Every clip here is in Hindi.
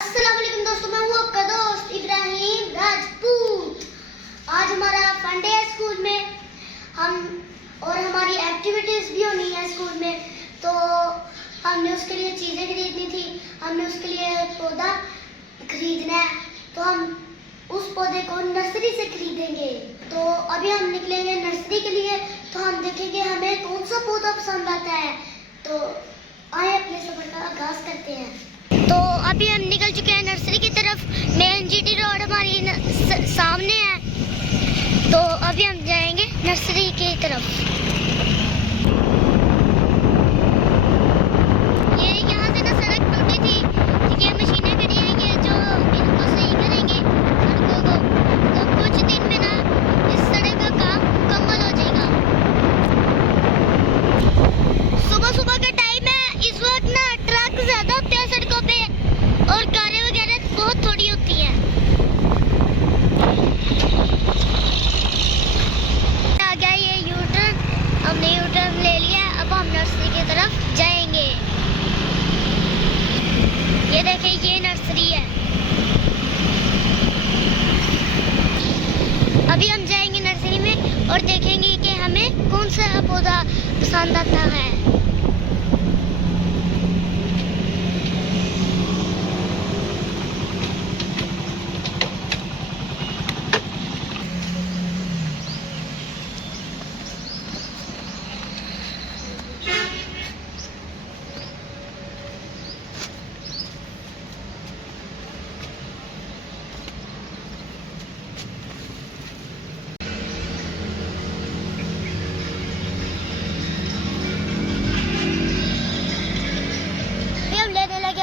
अस्सलाम वालेकुम दोस्तों, मैं हूँ आपका दोस्त इब्राहिम राजपूत। आज हमारा फन डे है स्कूल में। हमारी एक्टिविटीज भी होनी है स्कूल में, तो हमने उसके लिए चीज़ें खरीदनी थी। हमने उसके लिए पौधा खरीदना है, तो हम उस पौधे को नर्सरी से खरीदेंगे। तो अभी हम निकलेंगे नर्सरी के लिए, तो हम देखेंगे हमें कौन सा पौधा पसंद आता है। तो आए अपने सफर का आगाज करते हैं। तो अभी हम निकल चुके हैं नर्सरी की तरफ। मेन जीटी रोड हमारी सामने है, तो अभी हम जाएंगे नर्सरी की तरफ। ये यहाँ से ना सड़क टूटी थी, ये मशीनें खड़ी हैं ये जो इनको सही करेंगे सड़कों को। तो कुछ दिन में ना इस सड़क का काम मुकम्मल हो जाएगा। सुबह सुबह का टाइम है, इस वक्त ना ट्रक ज्यादा होते हैं सड़कों पे और कारें वगैरह बहुत थोड़ी होती हैं। आ गया ये यू टर्न, हमने यू टर्न ले लिया। अब हम नर्सरी की तरफ जाएंगे। ये देखिए ये नर्सरी है। अभी हम जाएंगे नर्सरी में और देखेंगे कि हमें कौन सा पौधा पसंद आता है।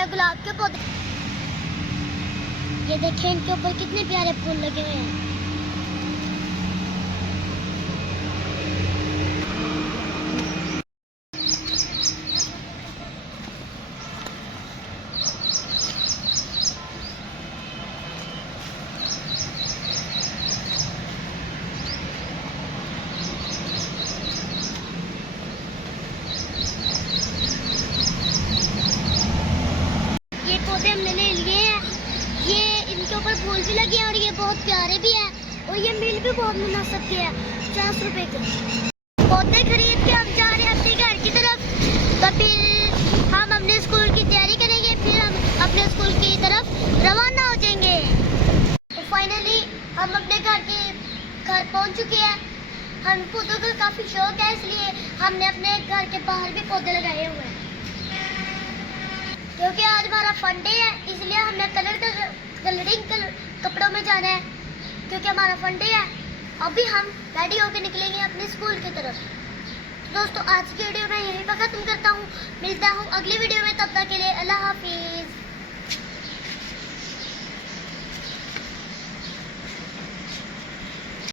गुलाब के पौधे, ये देखें इनके ऊपर कितने प्यारे फूल लगे हुए हैं। हमने ले लिए हैं, ये इनके ऊपर फूल भी लगे हैं और ये बहुत प्यारे भी हैं। और ये मिल भी बहुत मुनासिब के है, 50 रुपए के पौधे खरीद के हम जा रहे हैं अपने घर की तरफ। तो फिर हम अपने स्कूल की तैयारी करेंगे, फिर हम अपने स्कूल की तरफ रवाना हो जाएंगे। तो फाइनली हम अपने घर पहुंच चुके हैं। हम पौधों का काफी शौक है, इसलिए हमने अपने घर के बाहर भी पौधे लगाए हुए हैं। क्योंकि आज हमारा फन डे है, इसलिए हमने कलरिंग कपड़ों में जाना है, क्योंकि हमारा फन डे है। अभी हम रेडी होकर निकलेंगे अपने स्कूल की तरफ। तो दोस्तों आज की वीडियो मैं यहीं पर खत्म करता हूँ। मिलता हूँ अगली वीडियो में, तब तक के लिए अल्लाह हाफिज।